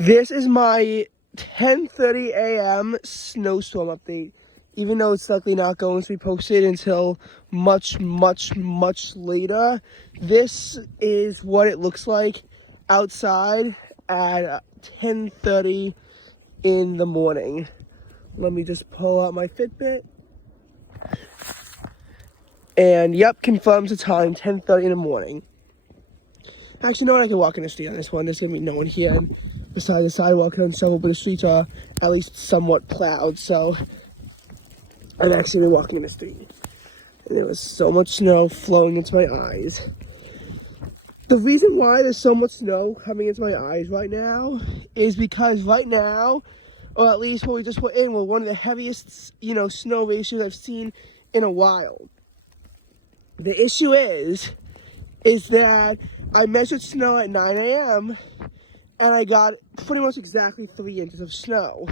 This is my 10:30 a.m. snowstorm update, even though it's likely not going to be posted until much later. This is what it looks like outside at 10:30 in the morning. Let me just pull out my Fitbit. And yep, confirms the time, 10:30 in the morning. Actually, no one I can walk in the street on this one. There's gonna be no one here. And besides the sidewalk and several, but the streets are at least somewhat plowed. So I'm actually walking in the street. And there was so much snow flowing into my eyes. The reason why there's so much snow coming into my eyes right now is because right now, or at least what we just put in, we're one of the heaviest, snow ratios I've seen in a while. The issue is that I measured snow at 9 a.m. and I got pretty much exactly 3 inches of snow.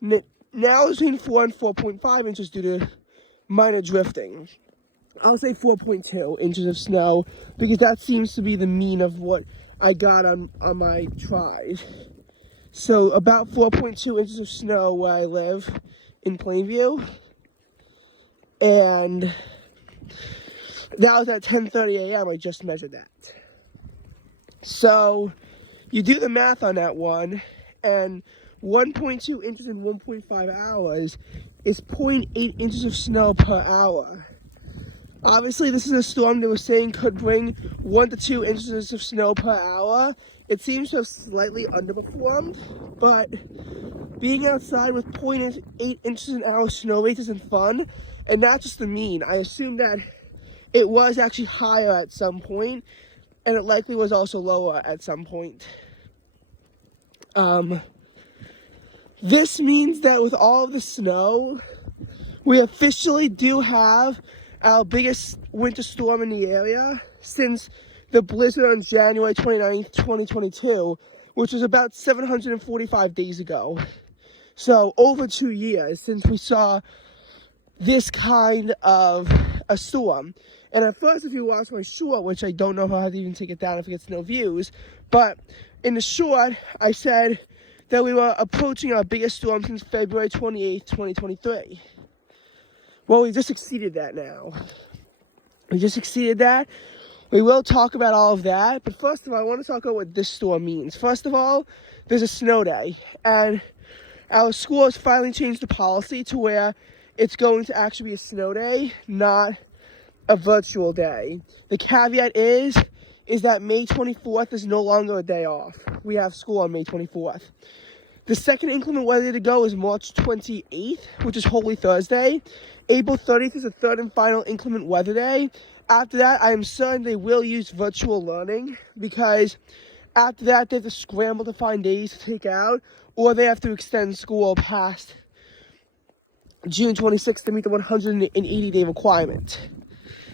Now it's between 4 and 4.5 inches due to minor drifting. I'll say 4.2 inches of snow because that seems to be the mean of what I got on my drive. So about 4.2 inches of snow where I live in Plainview. And that was at 10:30 a.m. I just measured that. So you do the math on that one, and 1.2 inches in 1.5 hours is 0.8 inches of snow per hour. Obviously, this is a storm they were saying could bring 1 to 2 inches of snow per hour. It seems to have slightly underperformed, but being outside with 0.8 inches an hour snow rate isn't fun, and not just the mean. I assume that it was actually higher at some point, and it likely was also lower at some point. This means that with all of the snow, we officially do have our biggest winter storm in the area since the blizzard on January 29th, 2022, which was about 745 days ago. So over 2 years since we saw this kind of a storm. And at first, if you watch my short, which I don't know if I'll have to even take it down if it gets no views, but in the short, I said that we were approaching our biggest storm since February 28th, 2023. Well, we just exceeded that now. We just exceeded that. We will talk about all of that, but first of all, I want to talk about what this storm means. First of all, there's a snow day, and our school has finally changed the policy to where it's going to actually be a snow day, not a virtual day. The caveat is that May 24th is no longer a day off. We have school on May 24th. The second inclement weather to go is March 28th, which is Holy Thursday. April 30th is the third and final inclement weather day. After that, I am certain they will use virtual learning because after that, they have to scramble to find days to take out, or they have to extend school past June 26th to meet the 180-day requirement.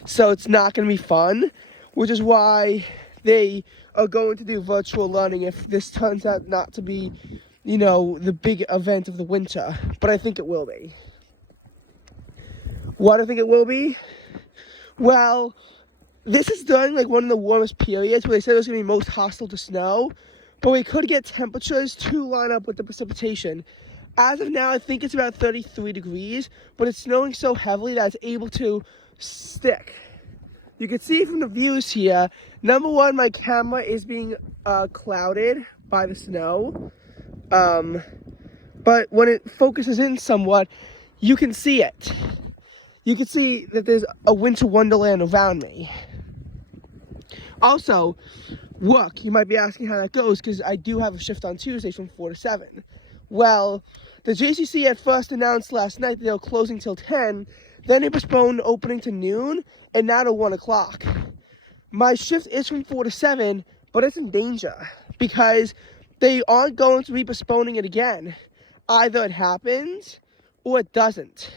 So it's not going to be fun, which is why they are going to do virtual learning if this turns out not to be, the big event of the winter. But I think it will be. Why do I think it will be? Well, this is during one of the warmest periods where they said it was going to be most hostile to snow, but we could get temperatures to line up with the precipitation. As of now, I think it's about 33 degrees, but it's snowing so heavily that it's able to stick. You can see from the views here, number one, my camera is being clouded by the snow. But when it focuses in somewhat, you can see it. You can see that there's a winter wonderland around me. Also, work, you might be asking how that goes because I do have a shift on Tuesdays from 4 to 7. Well, the JCC at first announced last night that they were closing till 10, then they postponed opening to noon, and now to 1 o'clock. My shift is from 4 to 7, but it's in danger because they aren't going to be postponing it again. Either it happens or it doesn't.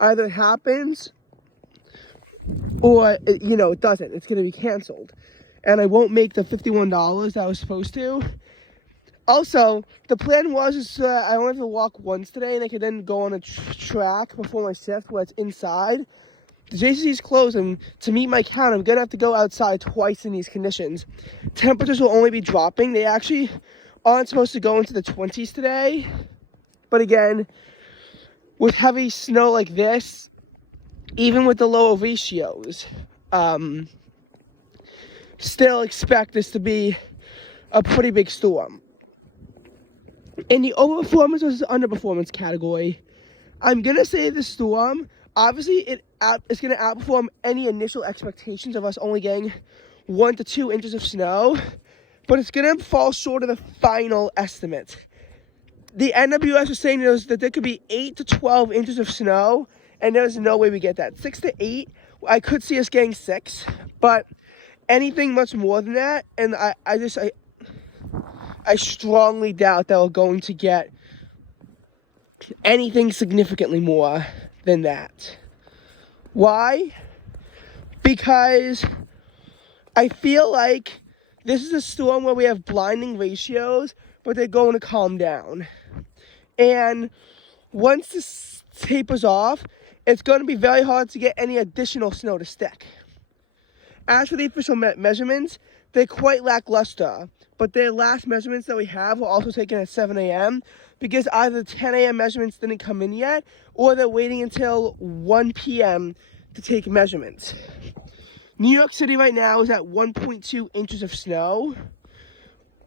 Either it happens or, it doesn't. It's going to be canceled. And I won't make the $51 that I was supposed to. Also, the plan was I only have to walk once today, and I could then go on a track before my shift where it's inside. The JCC is closed, and to meet my count, I'm going to have to go outside twice in these conditions. Temperatures will only be dropping. They actually aren't supposed to go into the 20s today. But again, with heavy snow like this, even with the lower ratios, still expect this to be a pretty big storm. In the overperformance versus underperformance category, I'm going to say the storm, obviously it's going to outperform any initial expectations of us only getting 1 to 2 inches of snow, but it's going to fall short of the final estimate. The NWS was saying that there could be 8 to 12 inches of snow, and there's no way we get that. 6 to 8, I could see us getting 6, but anything much more than that, and I strongly doubt that we're going to get anything significantly more than that. Why? Because I feel like this is a storm where we have blinding ratios, but they're going to calm down. And once this tapers off, it's going to be very hard to get any additional snow to stick. As for the official measurements, they're quite lackluster, but their last measurements that we have were also taken at 7 a.m. because either the 10 a.m. measurements didn't come in yet, or they're waiting until 1 p.m. to take measurements. New York City right now is at 1.2 inches of snow,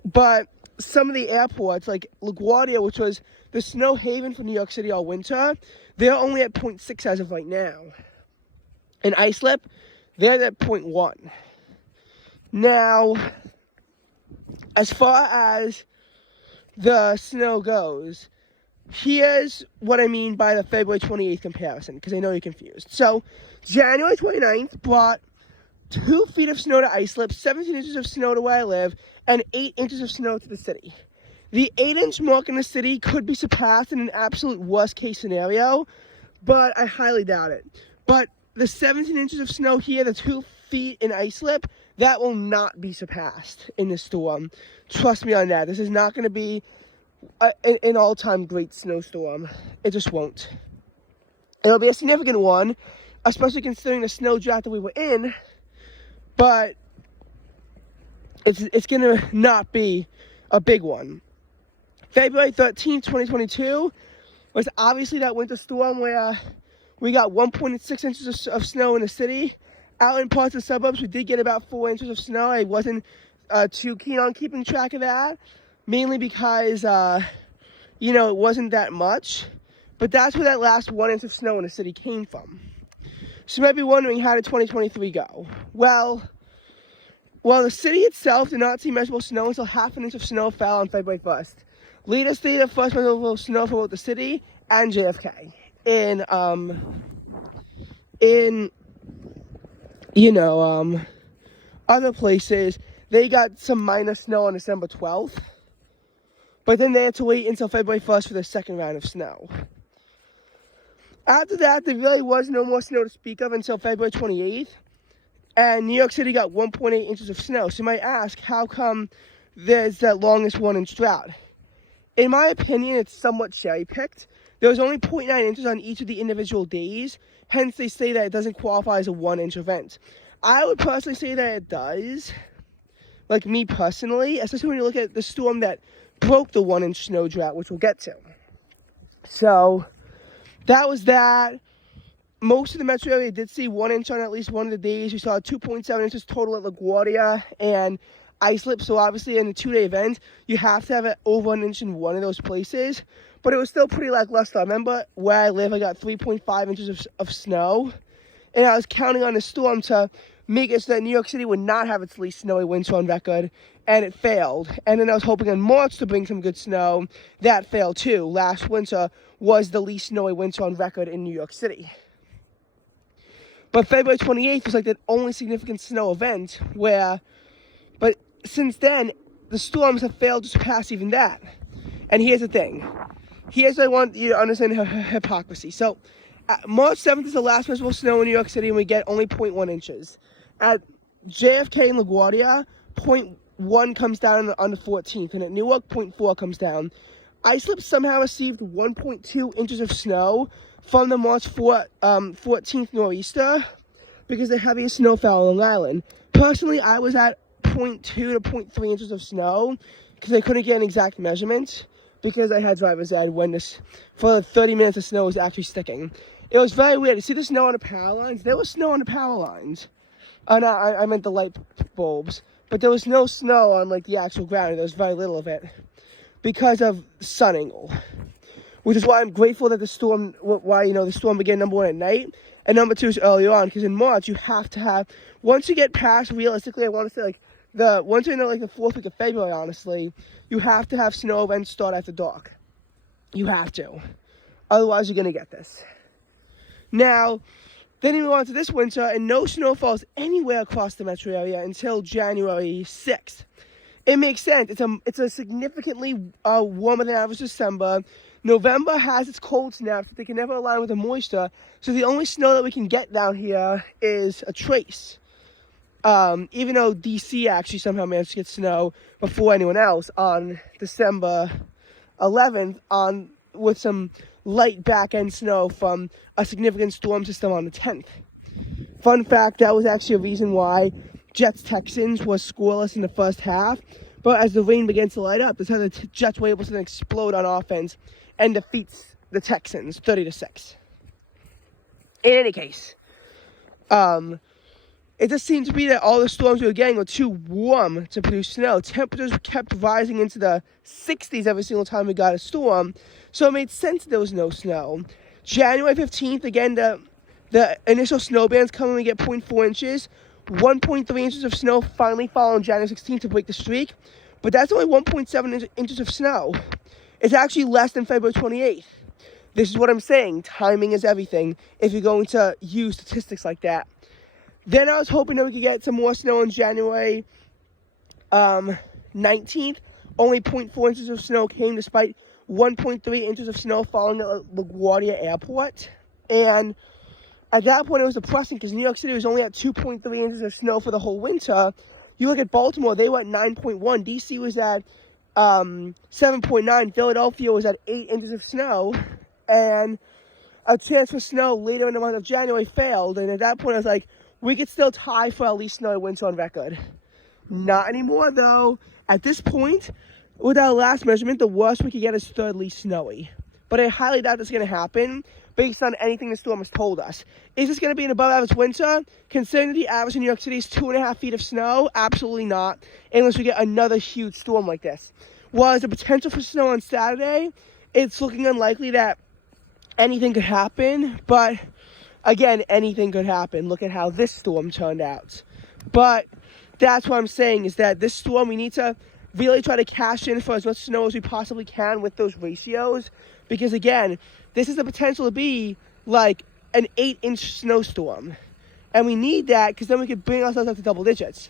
but some of the airports, like LaGuardia, which was the snow haven for New York City all winter, they're only at 0.6 as of right now. In Islip, they're at 0.1. Now, as far as the snow goes, here's what I mean by the February 28th comparison, because I know you're confused. So, January 29th brought 2 feet of snow to Islip, 17 inches of snow to where I live, and 8 inches of snow to the city. The 8-inch mark in the city could be surpassed in an absolute worst-case scenario, but I highly doubt it. But the 17 inches of snow here, the 2 feet in Islip, that will not be surpassed in this storm. Trust me on that. This is not going to be an all-time great snowstorm. It just won't. It'll be a significant one, especially considering the snow drought that we were in, but it's going to not be a big one. February 13th, 2022 was obviously that winter storm where we got 1.6 inches of snow in the city. Out in parts of the suburbs, we did get about 4 inches of snow. I wasn't too keen on keeping track of that, mainly because, it wasn't that much. But that's where that last 1 inch of snow in the city came from. So you might be wondering, how did 2023 go? Well, the city itself did not see measurable snow until half an inch of snow fell on February 1st. Leaders stated the first measurable snow for both the city and JFK. In other places, they got some minor snow on December 12th, but then they had to wait until February 1st for their second round of snow. After that, there really was no more snow to speak of until February 28th, and New York City got 1.8 inches of snow. So you might ask, how come there's that longest 1-inch drought? In my opinion, it's somewhat cherry-picked. There was only 0.9 inches on each of the individual days, hence they say that it doesn't qualify as a 1-inch event. I would personally say that it does, like me personally, especially when you look at the storm that broke the 1-inch snow drought, which we'll get to. So, that was that. Most of the metro area did see 1 inch on at least one of the days. We saw 2.7 inches total at LaGuardia and Islip. So obviously in a 2-day event, you have to have it over 1 inch in one of those places. But it was still pretty lackluster. I remember where I live, I got 3.5 inches of snow. And I was counting on the storm to make it so that New York City would not have its least snowy winter on record. And it failed. And then I was hoping on March to bring some good snow. That failed too. Last winter was the least snowy winter on record in New York City. But February 28th was like the only significant snow event but since then, the storms have failed to surpass even that. And here's the thing. Here's what I want you to understand hypocrisy. So, March 7th is the last measurable snow in New York City, and we get only 0.1 inches. At JFK and LaGuardia, 0.1 comes down on the 14th, and at Newark, 0.4 comes down. Islip somehow received 1.2 inches of snow from the March 14th nor'easter because the heaviest snow fell on Long Island. Personally, I was at 0.2 to 0.3 inches of snow because I couldn't get an exact measurement because I had driver's ed when for 30 minutes the snow was actually sticking. It was very weird. You see the snow on the power lines? There was snow on the power lines. No, I meant the light bulbs. But there was no snow on like the actual ground. There was very little of it because of sun angle. Which is why I'm grateful that the storm began, number one, at night, and number two is earlier on, because in March, you have to have, once you get past, realistically, I want to say, like, once you're in, like, the 4th week of February, honestly, you have to have snow events start after dark. You have to. Otherwise, you're going to get this. Now, then we move on to this winter, and no snow falls anywhere across the metro area until January 6th. It makes sense. It's a significantly warmer than average December. November has its cold snaps, but they can never align with the moisture. So the only snow that we can get down here is a trace. Even though DC actually somehow managed to get snow before anyone else on December 11th with some light back-end snow from a significant storm system on the 10th. Fun fact, that was actually a reason why Jets-Texans was scoreless in the first half. But as the rain began to light up, that's how the Jets were able to then explode on offense and defeats the Texans 30-6. In any case, it just seemed to be that all the storms we were getting were too warm to produce snow. Temperatures kept rising into the 60s every single time we got a storm, so it made sense that there was no snow. January 15th, again, the initial snow bands come and we get 0.4 inches. 1.3 inches of snow finally fall on January 16th to break the streak, but that's only 1.7 inches of snow. It's actually less than February 28th. This is what I'm saying. Timing is everything if you're going to use statistics like that. Then I was hoping that we could get some more snow on January 19th. Only 0.4 inches of snow came despite 1.3 inches of snow falling at LaGuardia Airport. And at that point, it was depressing because New York City was only at 2.3 inches of snow for the whole winter. You look at Baltimore, they were at 9.1. D.C. was at 7.9. Philadelphia was at 8 inches of snow. And a chance for snow later in the month of January failed. And at that point, I was like, we could still tie for at least snowy winter on record. Not anymore, though. At this point, with our last measurement, the worst we could get is third least snowy. But I highly doubt that's going to happen based on anything the storm has told us. Is this going to be an above average winter? Considering the average in New York City is 2.5 feet of snow, absolutely not, unless we get another huge storm like this. While there's a potential for snow on Saturday, it's looking unlikely that anything could happen, but again, anything could happen. Look at how this storm turned out. But that's what I'm saying, is that this storm, we need to really try to cash in for as much snow as we possibly can with those ratios, because again, this is the potential to be like an 8-inch snowstorm, and we need that because then we could bring ourselves up to double digits.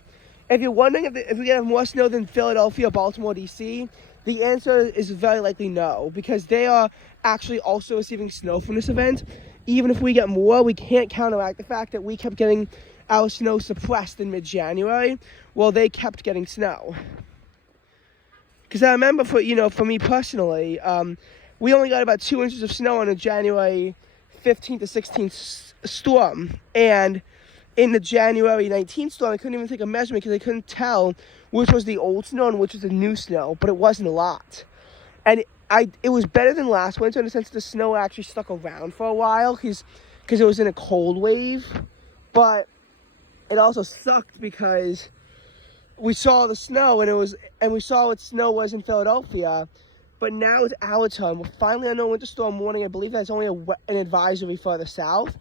If you're wondering if we have more snow than Philadelphia, Baltimore, D.C., the answer is very likely no, because they are actually also receiving snow from this event. Even if we get more, we can't counteract the fact that we kept getting our snow suppressed in mid-January while they kept getting snow. Because I remember for me personally, we only got about 2 inches of snow on a January 15th to 16th storm. And in the January 19th storm, I couldn't even take a measurement because I couldn't tell which was the old snow and which was the new snow. But it wasn't a lot. And it was better than last winter in the sense that the snow actually stuck around for a while because it was in a cold wave. But it also sucked because we saw the snow and we saw what snow was in Philadelphia. But now it's our turn. We're finally on a winter storm warning. I believe that's only an advisory further south.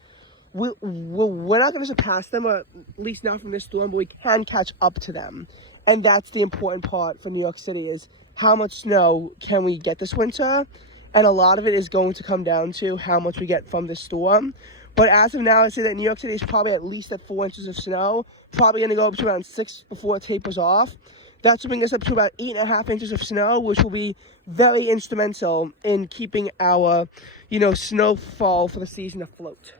We're not going to surpass them, or at least not from this storm, but we can catch up to them. And that's the important part for New York City, is how much snow can we get this winter? And a lot of it is going to come down to how much we get from this storm. But as of now, I'd say that New York City is probably at least at 4 inches of snow. Probably going to go up to around 6 before it tapers off. That's bring us up to about 8.5 inches of snow, which will be very instrumental in keeping our, snowfall for the season afloat.